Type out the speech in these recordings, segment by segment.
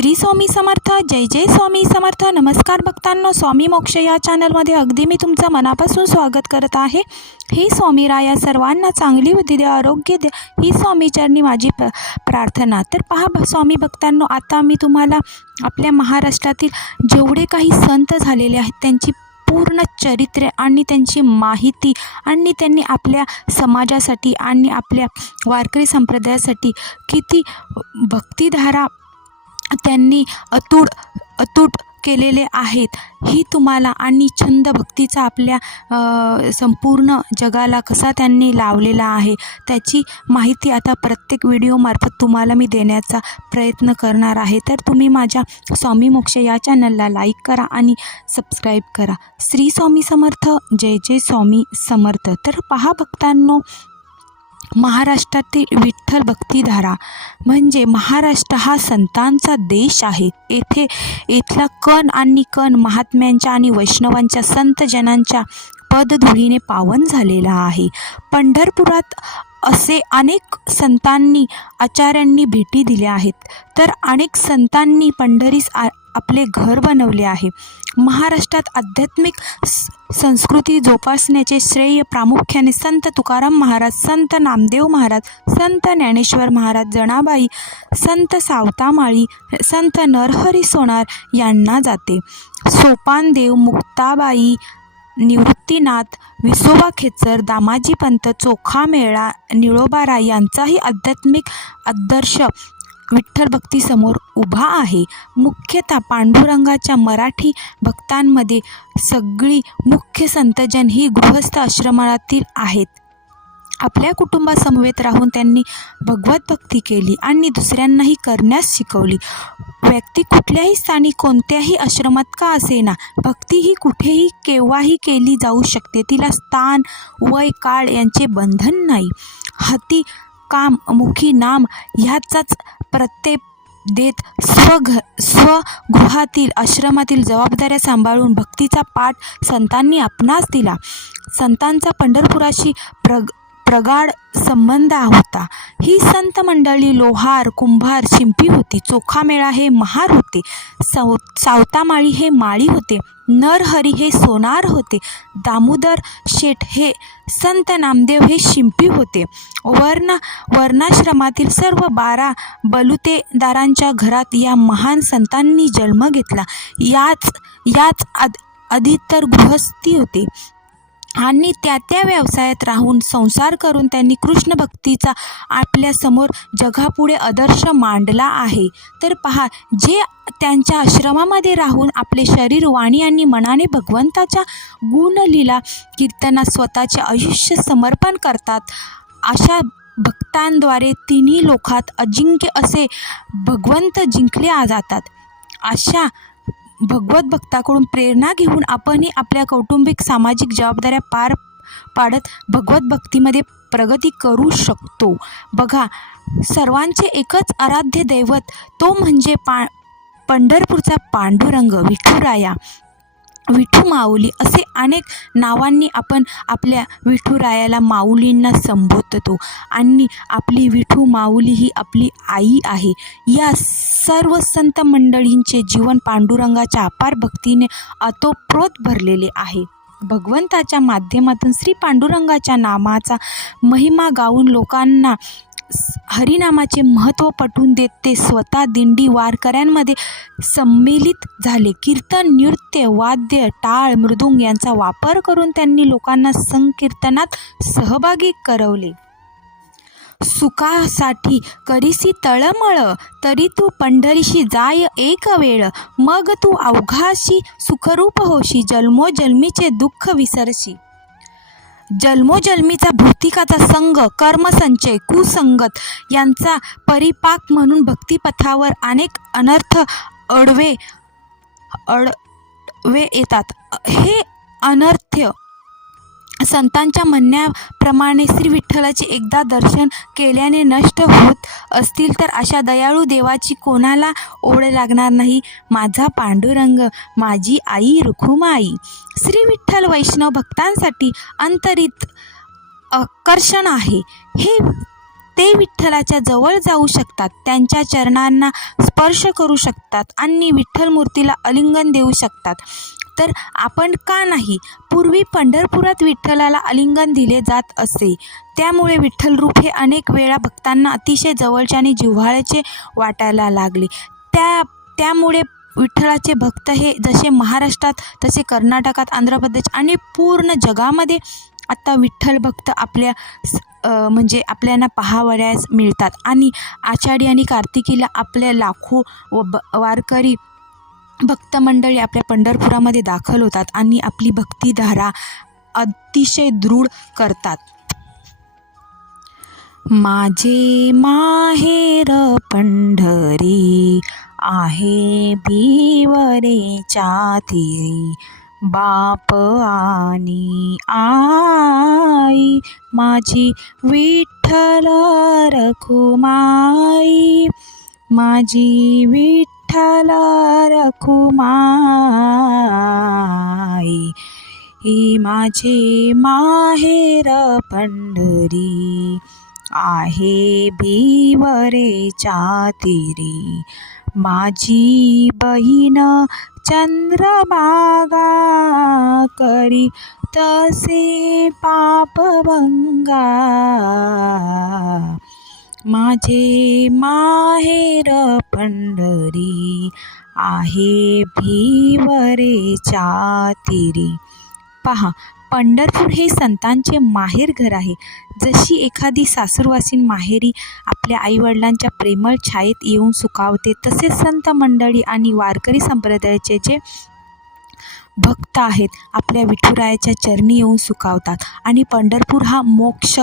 श्री स्वामी समर्थ. जय जय स्वामी समर्थ. नमस्कार भक्तांनो, स्वामी मोक्ष या चॅनलमध्ये अगदी मी तुमचं मनापासून स्वागत करत आहे. हे स्वामीराया सर्वांना चांगली बुद्धी द्या, आरोग्य द्या, ही स्वामीचरणी माझी प्रार्थना. तर पहा स्वामी भक्तांनो, आता मी तुम्हाला आपल्या महाराष्ट्रातील जेवढे काही संत झालेले आहेत त्यांची पूर्ण चरित्रे आणि त्यांची माहिती आणि त्यांनी आपल्या समाजासाठी आणि आपल्या वारकरी संप्रदायासाठी किती भक्तिधारा त्यांनी अतूट केलेले आहेत ही तुम्हाला, आणि छंद भक्तीचा आपल्या संपूर्ण जगाला कसा त्यांनी लावलेला आहे त्याची माहिती आता प्रत्येक व्हिडिओमार्फत तुम्हाला मी देण्याचा प्रयत्न करणार आहे. तर तुम्ही माझ्या स्वामी मोक्ष या चॅनलला लाईक करा आणि सबस्क्राईब करा. श्री स्वामी समर्थ. जय जय स्वामी समर्थ. तर पहा भक्तांनो, महाराष्ट्रातील विठ्ठल भक्तिधारा म्हणजे महाराष्ट्र हा संतांचा देश आहे. इथला कण आणि कण महात्म्यांच्या आणि वैष्णवांच्या संतजनांच्या पदधुळीने पावन झालेला आहे. पंढरपुरात असे अनेक संतांनी आचार्यांनी भेटी दिल्या आहेत, तर अनेक संतांनी पंढरीस आपले घर बनवले आहे. महाराष्ट्रात आध्यात्मिक संस्कृती जोपासण्याचे श्रेय प्रामुख्याने संत तुकाराम महाराज, संत नामदेव महाराज, संत ज्ञानेश्वर महाराज, जनाबाई, संत सावतामाळी, संत नरहरी सोनार यांना जाते. सोपानदेव, मुक्ताबाई, निवृत्तीनाथ, विसोबा खेचर, दामाजी पंत, चोखामेळा, निळोबाराय यांचाही आध्यात्मिक आदर्श विठ्ठल भक्तीसमोर उभा आहे. मुख्यतः पांडुरंगाच्या मराठी भक्तांमध्ये सगळी मुख्य संतजन ही गृहस्थ आश्रमातील आहेत. आपल्या कुटुंबासमवेत राहून त्यांनी भगवत भक्ती केली आणि दुसऱ्यांनाही करण्यास शिकवली. व्यक्ती कुठल्याही स्थानी कोणत्याही आश्रमात का असेना, भक्ती ही कुठेही केव्हाही केली जाऊ शकते. तिला स्थान, वय, काळ यांचे बंधन नाही. हाती काम, मुखी नाम ह्याचाच प्रत्यय देत स्वगृहातील आश्रमातील जबाबदाऱ्या सांभाळून भक्तीचा पाठ संतांनी आपणास दिला. संतांचा पंढरपुराशी प्रगाढ संबंध होता. ही संत मंडळी लोहार, कुंभार, शिंपी होती. चोखामेळा हे महार होते. सावतामाळी हे माळी होते. नरहरी हे सोनार होते. दामोदर शेठ हे संत नामदेव हे शिंपी होते. वर्णाश्रमातील सर्व 12 बलुतेदारांच्या घरात या महान संतांनी जन्म घेतला. याच आधी तर गृहस्थी होते आणि त्या व्यवसायात राहून संसार करून त्यांनी कृष्ण भक्तीचा आपल्या समोर जगापुढे आदर्श मांडला आहे. तर पहा, जे त्यांच्या आश्रमामध्ये राहून आपले शरीर, वाणी आणि मनाने भगवंताच्या गुणलीला कीर्तनात स्वतःचे आयुष्य समर्पण करतात, अशा भक्तांद्वारे तिन्ही लोकात अजिंक्य असे भगवंत जिंकले जातात. अशा भगवत भक्ताकडून प्रेरणा घेऊन आपणही आपल्या कौटुंबिक सामाजिक जबाबदाऱ्या पार पाडत भगवत भक्तीमध्ये प्रगती करू शकतो. बघा, सर्वांचे एकच आराध्य दैवत तो म्हणजे पंढरपूरचा पांडुरंग, विठुराया, विठू माऊली असे अनेक नावांनी आपण आपल्या विठुरायाला, माऊलींना संबोधतो आणि आपली विठू माऊली ही आपली आई आहे. या सर्व संत मंडळींचे जीवन पांडुरंगाच्या अपार भक्तीने अतोप्रोत भरलेले आहे. भगवंताच्या माध्यमातून श्री पांडुरंगाच्या नामाचा महिमा गाऊन लोकांना हरिनामाचे महत्त्व पटवून देत ते स्वतः दिंडी वारकऱ्यांमध्ये सम्मिलित झाले. कीर्तन, नृत्य, वाद्य, टाळ, मृदुंग यांचा वापर करून त्यांनी लोकांना संकीर्तनात सहभागी करवले. सुखासाठी करीसी तळमळ, तरी तू पंढरीशी जाय एक वेळ, मग तू अवघाशी सुखरूप होशी, जन्मोजन्मीचे दुःख विसरशी. जन्मोजन्मीचा भौतिकाचा संग, कर्मसंचय, कुसंगत यांचा परिपाक म्हणून भक्तिपथावर अनेक अनर्थ अडवे येतात. हे अनर्थ संतांच्या म्हणण्याप्रमाणे श्री विठ्ठलाचे एकदा दर्शन केल्याने नष्ट होत असतील तर अशा दयाळू देवाची कोणाला ओढ लागणार नाही. माझा पांडुरंग, माझी आई रुखुमाई. श्री विठ्ठल वैष्णव भक्तांसाठी अंतरित आकर्षण आहे. ते विठ्ठलाच्या जवळ जाऊ शकतात, त्यांच्या चरणांना स्पर्श करू शकतात आणि विठ्ठल मूर्तीला आलिंगन देऊ शकतात. तर आपण का नाही? पूर्वी पंढरपुरात विठ्ठलाला आलिंगन दिले जात असे. त्यामुळे विठ्ठल रूप हे अनेक वेळा भक्तांना अतिशय जवळचे आणि जिव्हाळ्याचे वाटायला लागले. त्यामुळे विठ्ठलाचे भक्त हे जसे महाराष्ट्रात तसे कर्नाटकात, आंध्र प्रदेश आणि पूर्ण जगामध्ये आता विठ्ठल भक्त म्हणजे आपल्याला पाहावयास मिळतात. आणि आषाढी आणि कार्तिकीला आपल्या लाखो वारकरी भक्त मंडळी आपल्या पंढरपुरामध्ये दाखल होतात आणि आपली भक्तिधारा अतिशय दृढ करतात. माझे माहेर पंढरी आहे भिवरेच्या तीरी, बाप आणि आई माझी विठ्ठल रखुमाई, माझी विठ्ठल रखुमाई. ही माझे माहेर पंढरी आहे भिवरेच्या तीरी, माझी बहीण चंद्रभागा करी तसे पापभंगा. माझे माहेर पंढरी आहे भिवरेच्या तीरी. पहा, पंढरपूर हे संतांचे माहेर घर आहे. जशी एखादी सासूरवासीन माहेरी आपल्या आईवडिलांच्या प्रेमळ छायेत येऊन सुखावते, तसेच संत मंडळी आणि वारकरी संप्रदायाचे जे भक्त आहेत आपल्या विठुरायाच्या चरणी येऊन सुखावतात. आणि पंढरपूर हा मोक्ष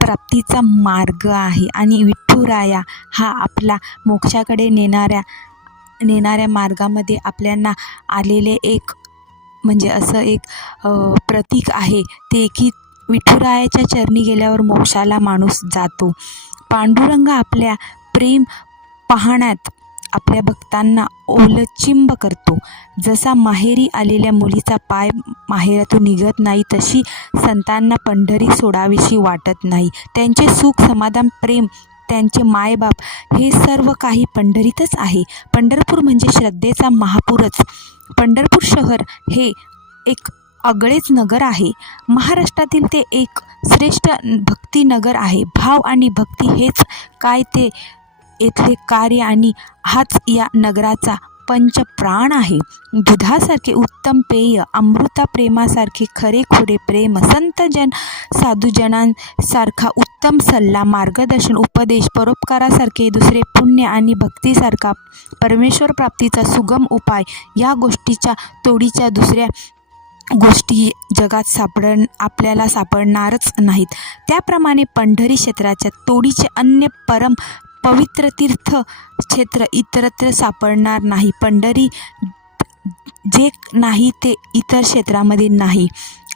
प्राप्तीचा मार्ग आहे आणि विठुराया हा आपला मोक्षाकडे नेणाऱ्या मार्गामध्ये आपल्याला आलेले एक म्हणजे असं एक प्रतीक आहे ते की विठुरायाच्या चरणी गेल्यावर मोक्षाला माणूस जातो. पांडुरंग आपल्या प्रेम पाहण्यात आपल्या भक्तांना ओलचिंब करतो. जसा माहेरी आलेल्या मुलीचा पाय माहेरातून निघत नाही, तशी संतांना पंढरी सोडावीशी वाटत नाही. त्यांचे सुख, समाधान, प्रेम, त्यांचे मायबाप हे सर्व काही पंढरीतच आहे. पंढरपूर म्हणजे श्रद्धेचा महापूरच. पंढरपूर शहर हे एक आगळेच नगर आहे. महाराष्ट्रातील ते एक श्रेष्ठ भक्तिनगर आहे. भाव आणि भक्ती हेच काय ते येथले कार्य आणि हाच या नगराचा पंचप्राण आहे. दुधासारखे उत्तम पेय, अमृता प्रेमासारखे खरे खोडे प्रेम, संतजन साधुजनांसारखा उत्तम सल्ला, मार्गदर्शन, उपदेश, परोपकारासारखे दुसरे पुण्य आणि भक्तीसारखा परमेश्वर प्राप्तीचा सुगम उपाय, या गोष्टीच्या तोडीच्या दुसऱ्या गोष्टी जगात आपल्याला सापडणारच नाहीत. त्याप्रमाणे पंढरी क्षेत्राच्या तोडीचे अन्य परम पवित्र तीर्थ क्षेत्र इतरत्र सापडणार नाही. पंढरी जे नाही ते इतर क्षेत्रामध्ये नाही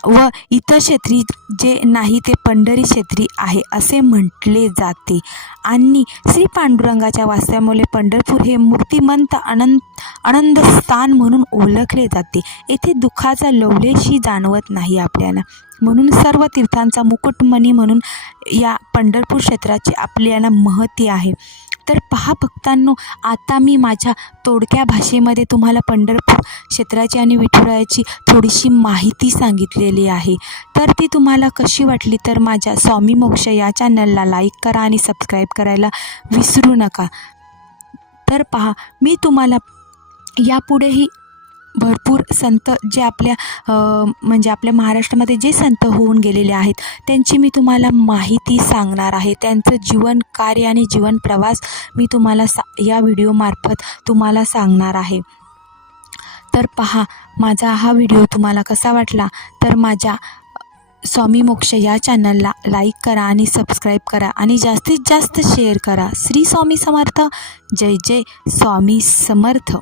व इतर क्षेत्री जे नाही ते पंढरी क्षेत्री आहे असे म्हटले जाते. आणि श्री पांडुरंगाच्या वास्तव्यामुळे पंढरपूर हे मूर्तिमंत आनंद स्थान म्हणून ओळखले जाते. येथे दुःखाचा लवलेशही जाणवत नाही आपल्याला. म्हणून सर्व तीर्थांचा मुकुटमणी म्हणून या पंढरपूर क्षेत्राचे आपल्याला महत्त्व आहे. तर पहा भक्तांनो, आता मी माझ्या तोडक्या भाषेमध्ये तुम्हाला पंढरपूर क्षेत्राची आणि विठुरायाची थोडीशी माहिती सांगितलेली आहे. तर ती तुम्हाला कशी वाटली तर माझ्या स्वामी मोक्ष या चॅनलला लाईक करा आणि सबस्क्राईब करायला विसरू नका. तर पहा, मी तुम्हाला यापुढेही भरपूर संत जे आपल्या म्हणजे आपल्या महाराष्ट्रामध्ये जे संत होऊन गेलेले आहेत त्यांची मी तुम्हाला माहिती सांगणार आहे. त्यांचं जीवन कार्य आणि जीवन प्रवास मी तुम्हाला या व्हिडिओमार्फत तुम्हाला सांगणार आहे. तर पहा, माझा हा व्हिडिओ तुम्हाला कसा वाटला तर माझ्या स्वामी मोक्ष या चॅनलला लाईक करा आणि सबस्क्राईब करा आणि जास्तीत जास्त शेअर करा. श्री स्वामी समर्थ. जय जय स्वामी समर्थ.